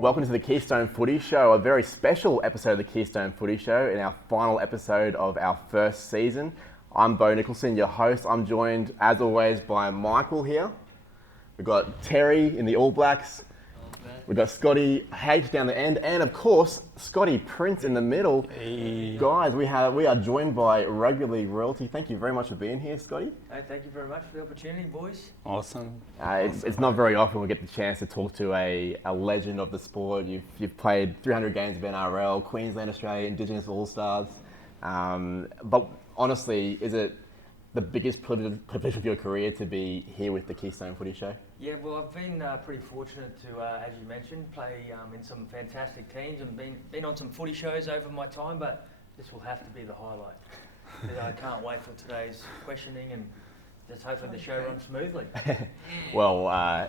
Welcome to the Keystone Footy Show, a very special episode of the Keystone Footy Show and our final episode of our first season. I'm Bo Nicholson, your host. I'm joined, as always, by Michael here. We've got Terry in the All Blacks. We've got Scotty H down the end, and of course, Scotty Prince in the middle. Hey. Guys, we are joined by Rugby League royalty. Thank you very much for being here, Scotty. Hey, thank you very much for the opportunity, boys. Awesome. It's not very often we get the chance to talk to a legend of the sport. You've played 300 games of NRL, Queensland, Australia, Indigenous Stars. But honestly, is it the biggest privilege of your career to be here with the Keystone Footy Show? Yeah, well, I've been pretty fortunate to, as you mentioned, play in some fantastic teams and been on some footy shows over my time, but this will have to be the highlight. I can't wait for today's questioning and just hopefully the show runs smoothly. Well,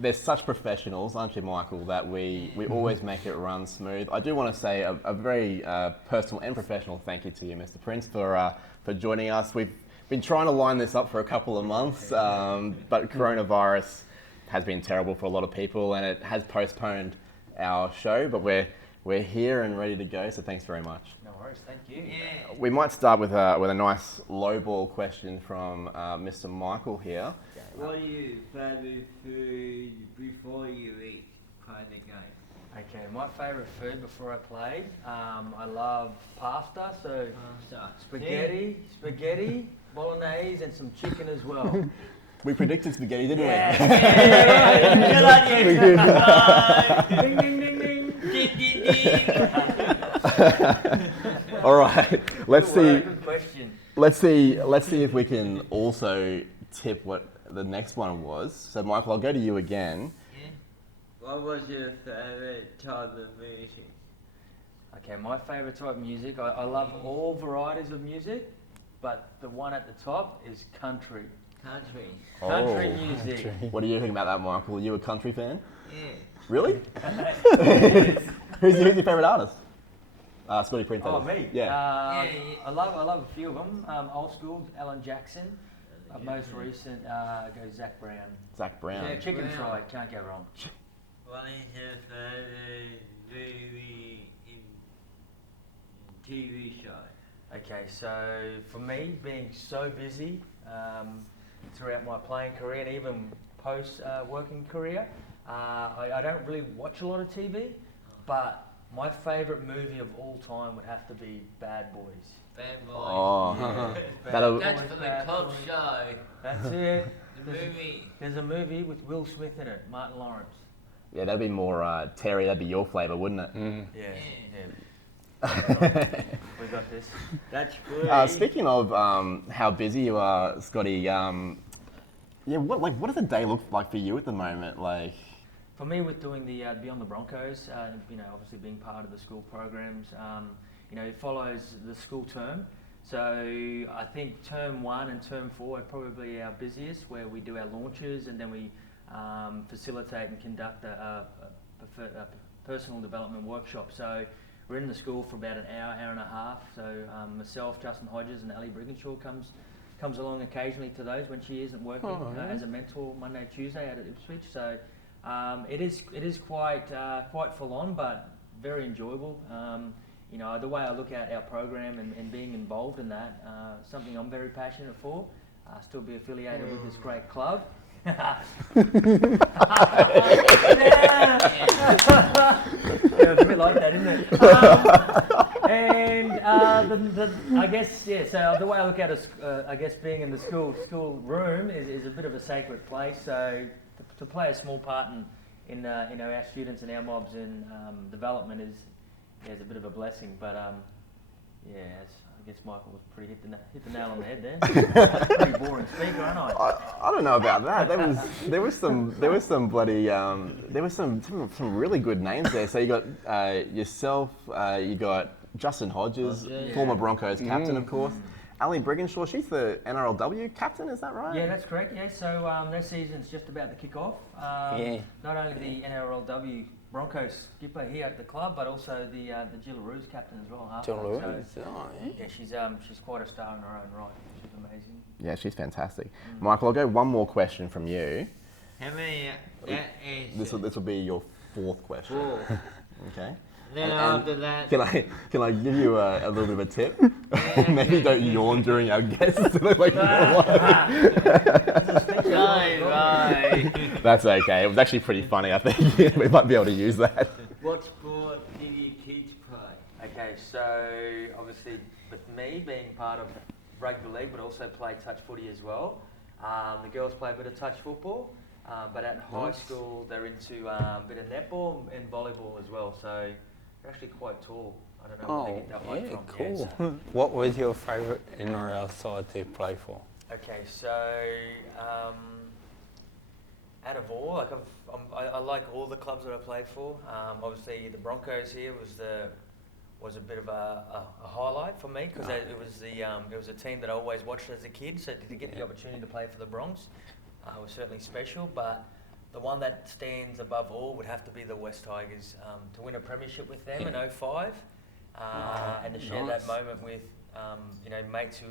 there's such professionals, aren't you, Michael, that we always make it run smooth. I do want to say a very personal and professional thank you to you, Mr. Prince, for joining us. We've been trying to line this up for a couple of months, but coronavirus has been terrible for a lot of people and it has postponed our show, but we're here and ready to go, so thanks very much. No worries, thank you. Yeah. We might start with a nice low ball question from Mr. Michael here. What are your favourite food before you eat play the game? Okay, my favourite food before I played, I love pasta, so spaghetti, bolognese and some chicken as well. We predicted spaghetti, didn't we? Ding, ding, ding, ding. Ding, ding, ding. All right, let's see. Good question. Let's see if we can also tip what the next one was. So, Michael, I'll go to you again. Yeah. What was your favourite type of music? Okay, my favourite type of music, I love all varieties of music, but the one at the top is country. Country. Country music. Country. What do you think about that, Michael? Are you a country fan? Yeah. Really? Who's your favourite artist? Scotty Prince. Oh, me? Yeah. I love a few of them. Old school, Alan Jackson. Most recent goes Zach Brown. Zach Brown. Yeah, Chicken Brown. Fried, can't go wrong. What is your favourite movie in TV show? Okay, so for me, being so busy throughout my playing career and even post working career, I don't really watch a lot of TV, but my favourite movie of all time would have to be Bad Boys. Bad Boys. Oh, Bad That's Boys, for the Bad Coach Boys. show. That's it. The movie. There's a movie with Will Smith in it, Martin Lawrence. yeah, that'd be more Terry. That'd be your flavour, wouldn't it? Yeah. We got this. That's good. Speaking of how busy you are, Scotty, what does a day look like for you at the moment? Like, For me, with doing the Beyond the Broncos, obviously being part of the school programs, it follows the school term. So I think term 1 and term 4 are probably our busiest, where we do our launches and then we facilitate and conduct a personal development workshop. So we're in the school for about an hour and a half. So myself, Justin Hodges, and Ali Brigginshaw comes along occasionally to those when she isn't working as a mentor Monday, Tuesday out at Ipswich. So it is quite full on, but very enjoyable. The way I look at our program and being involved in that, something I'm very passionate for. Still be affiliated with this great club. Yeah, it's a bit like that, isn't it? I guess, yeah, so the way I look at it, I guess being in the school room is a bit of a sacred place. So to play a small part in our students and our mobs in development is a bit of a blessing. But I guess Michael was pretty hit the nail on the head there. Pretty boring speaker, aren't I? I don't know about that. There was some really good names there. So you got yourself, you got Justin Hodges, former Broncos captain, of course. Ali Brigginshaw, she's the NRLW captain, is that right? Yeah, that's correct. Yeah, so their season's just about to kick off. Not only the NRLW Broncos skipper here at the club, but also the Gillaroos captain as well. Gillaroos, yeah, she's quite a star in her own right. She's amazing. Yeah, she's fantastic. Michael, I'll go one more question from you. How many? That is. This will be your fourth question. Four. Okay. Then And after that, Can I give you a little bit of a tip? Maybe don't yawn during our guests. Like, right. that's okay. It was actually pretty funny. I think we might be able to use that. What sport did your kids play? Okay, so obviously with me being part of rugby league, but also play touch footy as well. The girls play a bit of touch football, but at high school they're into a bit of netball and volleyball as well. So they're actually quite tall. I don't know where they get that height from. Cool. Yeah, What was your favourite NRL side to play for? okay, so out of all, like I like all the clubs that I played for. Obviously, the Broncos here was a bit of a highlight for me because it was a team that I always watched as a kid. So to get the opportunity to play for the Bronx was certainly special. But the one that stands above all would have to be the West Tigers. To win a premiership with them in 05 and to share that moment with mates who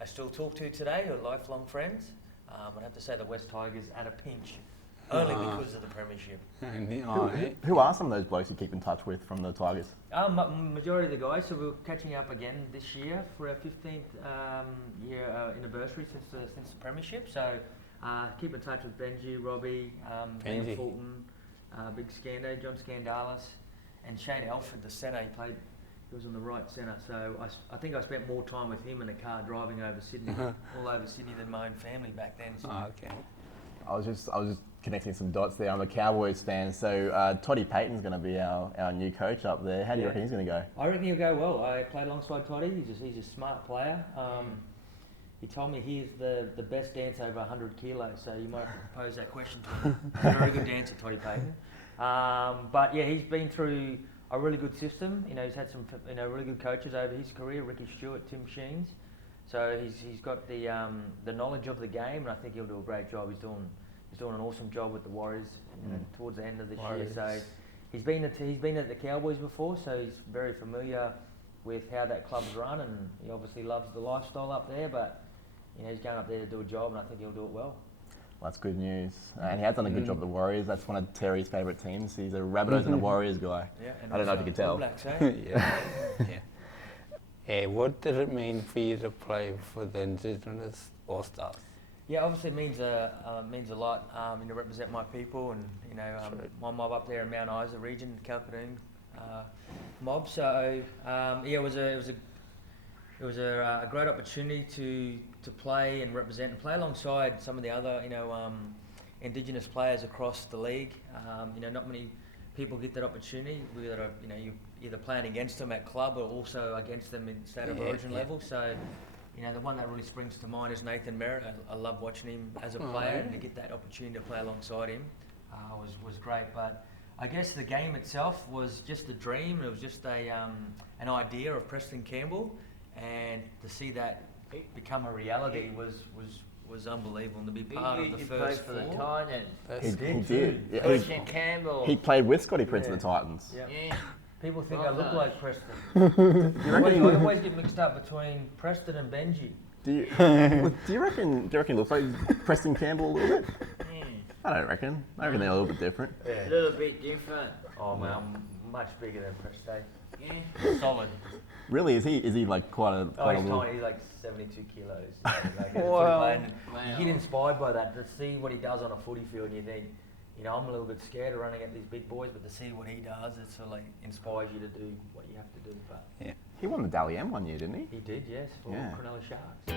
I still talk to today, who are lifelong friends. I'd have to say the West Tigers at a pinch, only because of the premiership. Who are some of those blokes you keep in touch with from the Tigers? Majority of the guys. So we're catching up again this year for our 15th year anniversary since the premiership. So keep in touch with Benji, Robbie, Ben Fulton, Big Scando, John Scandalis, and Shane Alford, the centre. He was on the right centre. So I think I spent more time with him in the car driving over Sydney, all over Sydney, than my own family back then. So. Okay. I was just connecting some dots there. I'm a Cowboys fan, so Toddy Payton's going to be our new coach up there. How do you reckon he's going to go? I reckon he'll go well. I played alongside Toddy. He's a smart player. He told me he's the best dancer over 100 kilos, so you might have to pose that question to him. He's a very good dancer, Toddy Payton. But yeah, he's been through a really good system. He's had some really good coaches over his career, Ricky Stewart, Tim Sheens. So he's got the knowledge of the game, and I think he'll do a great job. He's doing an awesome job with the Warriors towards the end of this year. So he's been at the Cowboys before, so he's very familiar with how that club's run, and he obviously loves the lifestyle up there. But he's going up there to do a job, and I think he'll do it well. Well, that's good news. And he has done a good job at the Warriors. That's one of Terry's favourite teams. He's a Rabbitohs and a Warriors guy. Yeah, and I don't know if you can tell. All Blacks, eh? What does it mean for you to play for the Indigenous Stars? Yeah, obviously it means a lot. To represent my people and my mob up there in Mount Isa region, Calcadoon mob. So it was a great opportunity to play and represent and play alongside some of the other Indigenous players across the league. Not many people get that opportunity. You're either playing against them at club or also against them in state of origin level. So. The one that really springs to mind is Nathan Merritt. I love watching him as a player, and to get that opportunity to play alongside him was great. But I guess the game itself was just a dream. It was just an idea of Preston Campbell, and to see that become a reality was unbelievable. And to be part of the first for the four. Titans. He did. Yeah, Preston Campbell. he played with Scotty Prince at the Titans. Yep. Yeah. People think Well I look done. like Preston. I always get mixed up between Preston and Benji. Do you reckon he looks like Preston Campbell a little bit? I don't reckon. I reckon they're a little bit different. A little bit different. Oh man, I'm much bigger than Preston. Yeah. Solid. Really? Is he like quite a He's little? tiny. He's like 72 kilos. Wow. You get inspired by that to see what he does on a footy field, and you think, I'm a little bit scared of running at these big boys, but to see what he does, it sort of like inspires you to do what you have to do. But He won the Dally M one year, didn't he? he did, yes, for Yeah. Cronulla Sharks.